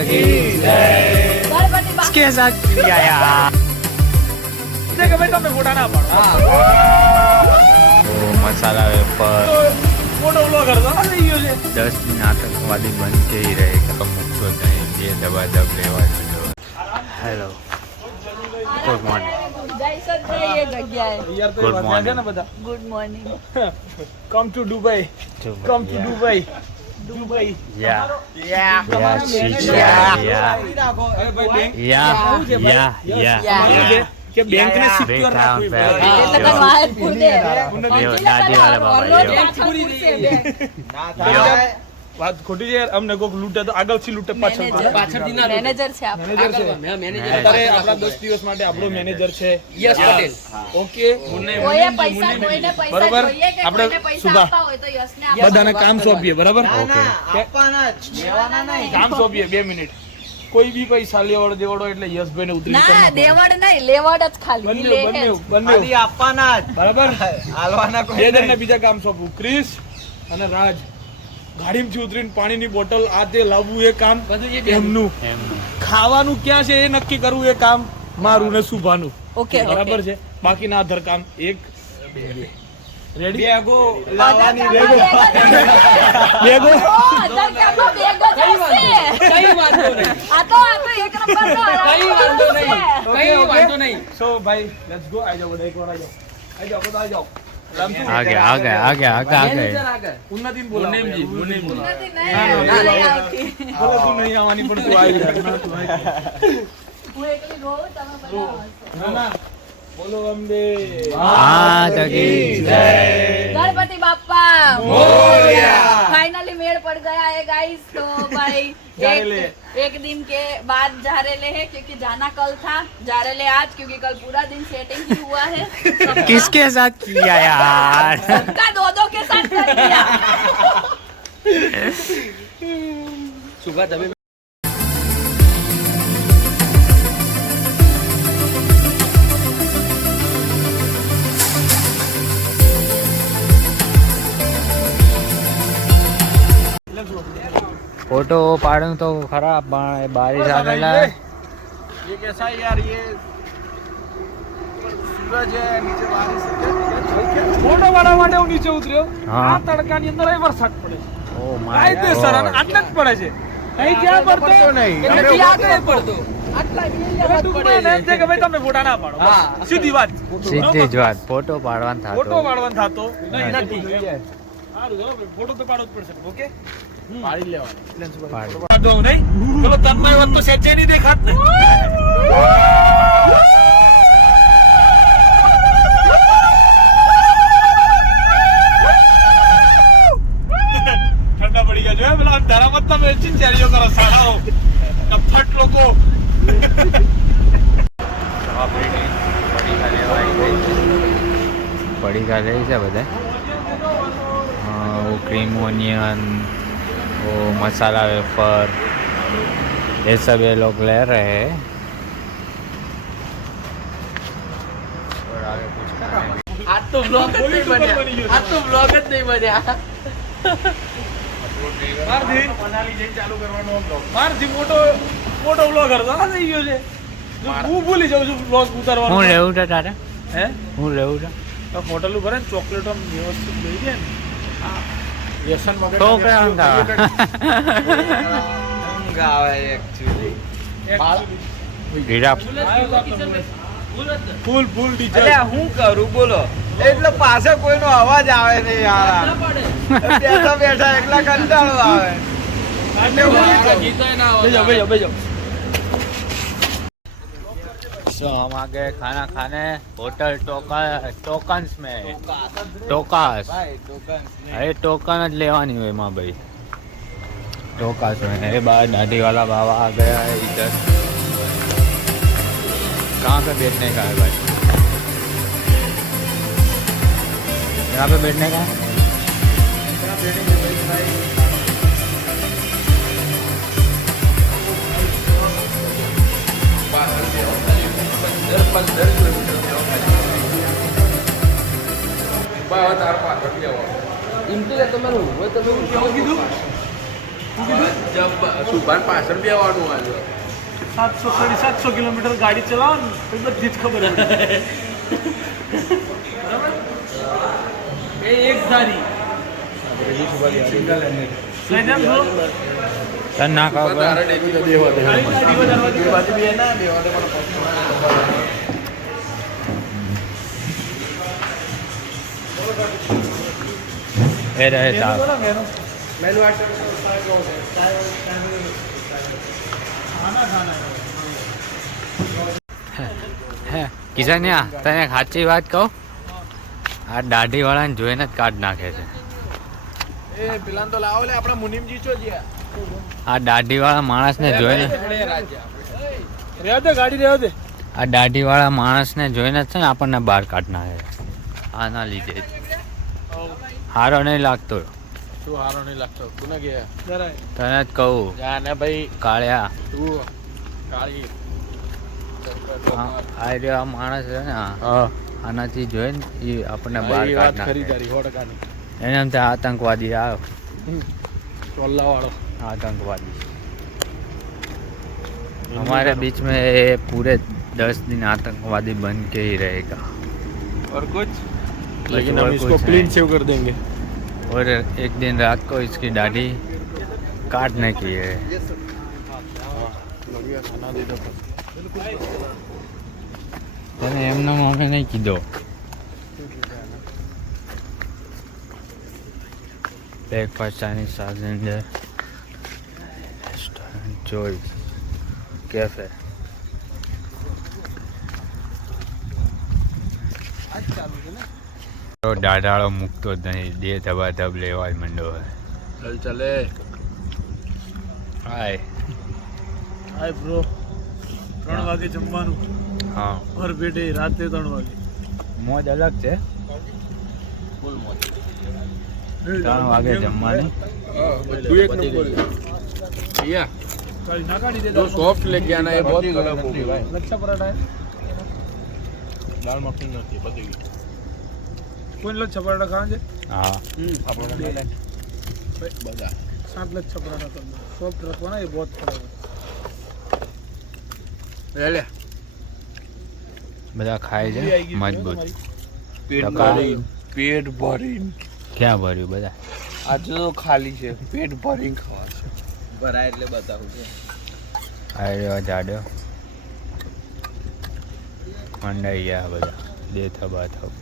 माता की इसके साथ किया यार देख भाई તમે ફોટા ના પાડો वो मसाला वेपर ફોટો વ્લોગર તો આવી ગયો છે 10 दिन आतंकवादी बन के ही रहेगा मुक्त हो जाएंगे दबा दब लेवा हेलो गुड मॉर्निंग યાર તો Good વાત morning. છે ને બધા good morning come to Dubai come to Dubai Dubai या યા અરે ભાઈ બેંક या કે બેંક ને સિક્યોર બેંક રાખવી બેંક. પડે એટલે તો માર પૂછે દાદી વાળા બાબા વાત ખોટી છે યાર અમને કોક લૂંટે તો આગળથી લૂંટે પાછળથી મેનેજર છે આપણે મેનેજર છે અત્યારે આપણા 10 દિવસ માટે આપણો મેનેજર છે યસ પટેલ ઓકે કોઈએ પૈસા કોઈને પૈસા બરાબર. જોઈએ કે આપણે કોઈને પૈસા સુભા. આપવા હોય તો યશને આપવા. બધાને કામ સોંપીએ બરાબર ओके કામ સોંપીએ 2 મિનિટ કોઈ બી પૈસા લેવડ દેવડો એટલે યશભાઈ ને ઉતરી ના દેવડ નહીં લેવડ જ ખાલી લે બંને જ. બંને આપવાના જ બરાબર હાલવાના બે જણને બીજા કામ સોંપવું ક્રિસ અને રાજ ગાડીમાંથી ઉતરીને પાણીની બોટલ આ તે લાવવું એ કામ એમનું ખાવાનું ક્યાં છે એ નક્કી કરવું એ કામ મારું ને શુભાનું ઓકે બરાબર છે બાકીના આધર કામ 1 2 રેડી બેગો લાવવાની બેગો બેગો આધાર કાર્ડમાં બેગ જ હશે. આ તો એક નંબરનો આરામ છે. સો ભાઈ લેટ્સ ગો આઈ જાઓ બધા એકવાર આઈ જાઓ બધા આઈ જાઓ आगे आगे आगे आगे आगे ઉન્નતિને બોલાવો મુનેમજી નથી, નહીં, ના, નહીં આવતી. બોલો તું નહીં આવવાની પણ તું આવી યાર ના તું આવી હું એકલી રોઉં, તમે બધા હસો. ના ના બોલો અંબે माता की गणपति बाप्पा मोरया। फाइनली मेड़ पड़ गया है गाइस तो भाई जारेले। एक दिन के बाद जारेले है क्योंकि जाना कल था जारेले आज क्योंकि कल पूरा दिन सेटिंग ही हुआ है सबका- किसके साथ किया यार सबका दो के साथ कर दिया સુભા તમે फोटो पाड़ू तो खराब पण बारिश आवेला ये कैसा है यार ये सूरज है नीचे बारिश है ફોટો પાડવા માટે હું નીચે ઉતર્યો હા. આ તડકાની અંદર અહીં વરસાદ પડે છે ओ माय કાયદેસર અને આટલે જ પડે છે અહીં ક્યાં પડતો નહીં. એટલે અમે ત્યાં ફોટો આગળ પડતો એટલે ટૂંકમાં એને એમ છે કે ભાઈ તમે ફોટા ના પાડો બસ. સીધી વાત સીધી જ વાત ફોટો પાડવાનો ફોટો થતો પાડવાનો થતો નહીં. નથી સારું ચલો ભાઈ, ફોટો તો પાડવો જ પડશે ઓકે પાડી લેવાનું પાડી. પાડો નહીં પેલો તન્મય હોત તો સહેજે નહીં દેખાત ને ઠંડા પડી ગયા જો પેલા અંધારામાં તમે ચિંચારીઓ કરો સાડાઓ કફટ લોકો पड़ीका ले से बता वो क्रीम ओनियन वो मसाला वेफर ये सब ये लोग ले रहे हैं और आगे कुछ खाने आज तो ब्लॉग જ નહીં બન્યા આજ તો ब्लॉग જ નહીં બન્યા મારથી મનાલી જઈને ચાલુ કરવાનો બ્લોગ મારથી મોટો મોટો બ્લોગર તો આ થઈ ગયો છે હું ભૂલી જાઉં છું બ્લોગ ઉતારવાનો હું રહેવું છે તારે હે હું રહેવું છે તો હોટલ ઉપર ને ચોકલેટ આમ વ્યવસ્થિત લઈ જાય ને વ્યસન વગર તો કયા ઊંઘ આવે એકચ્યુઅલી હીરા ફૂલ ફૂલ ડીજે અલ્યા હું કરું બોલો એટલે પાછળ કોઈનો અવાજ આવે નહીં યાર બેઠા બેઠા એકલા કંટાળો આવે બેજો બેજો બેજો तो हम आ गए खाना खाने होटल टोकन्स में टोकास ભાઈ ટોકન अरे टोकन ज लेवानी हुई माँ भाई टोकास में अरे बाहर दाढ़ी वाला बाबा आ गया है इधर कहाँ पे बैठने का है भाई यहाँ पे बैठने का है ઇન્ટુ તમે હોય તો કેવું કીધું સુભાન પાછળ બેવાનું આજે 700 કિલોમીટર ગાડી ચલાવો ને તો બધી જ ખબર પડે. બરાબર એ એક ધારી લઈ જામ છો તને ના ખાવ ગાડી વધારવા એ રહે સાહેબ મેનુ હે કિશન્યા તને એક સાચી વાત કહું આ દાઢી વાળાને જોઈને જ કાઢ નાખે છે. એ પેલા તો લાવો લે આપણા મુનિમજી છો જ્યાં આ દાઢી વાળા માણસને જોઈને રહેવા દે ગાડી રહેવા દે. આ દાઢી વાળા માણસને જોઈને જ છે ને આપણને બહાર કાઢ નાખે આના લીધે જ. હારો નહીં લાગતો શું હારો નહીં લાગતો કોને ગયા જરાય તને જ કહું જા ને ભાઈ કાળ્યા તું કાળી આ રહ્યો આ માણસ છે ને આનાથી જોઈને એ આપણને બહાર એ કાઢ વાત ખરી નાખે. તારી 100%. એને એમ થાય આતંકવાદી આવ્યો ટોલ્લા વાળો आतंकवादी हमारे बीच में ये पूरे 10 दिन आतंकवादी बन के ही रहेगा और कुछ बस लेकिन और हम इसको कुछ क्लीन नहीं। सेव कर देंगे और एक दिन रात को इसकी दाढ़ी काटने की है. खाना दे दो तने एमनो અમે નહીં કીધો. Breakfast Chinese Saturday restaurant Joyce Cafe. તો દાડાળો મૂકતો જ નહીં દે ધબાધબ લેવા જ માંડો હોય. चल चले હાય હાય બ્રો 3 વાગે જમવાનું હા ઘર બેઠે રાતે 3 વાગે મોજ અલગ છે. फुल मौज 3 વાગે જમવાની तू एक नंबर भैया ગાડી ના કાઢી દે जो सॉफ्ट लेके आना है बहुत गलत हो गया भाई લચ્છા પરાઠા હે दाल मखनी नहीं पता ही કોઈ લચ્છા પરાઠા ખાવા છે હા આપણે બધા 7 લચ્છા પરાઠા कर दो सॉफ्ट रखवाना ये बहुत खराब है ले ले બધા ખાય છે મજબૂત. पेट टका। भरीन पेट भरीन ક્યાં ભર્યું બધા આજે તો ખાલી છે પેટ ભરીને ખાવા છે ભરાય એટલે બતાવું છે આવ્યો જાડ્યો મંડાઈ ગયા બધા દે થબા થબ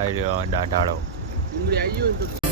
આવ્યો દાઢાળો ડુંગળી આવી ગયો ને તો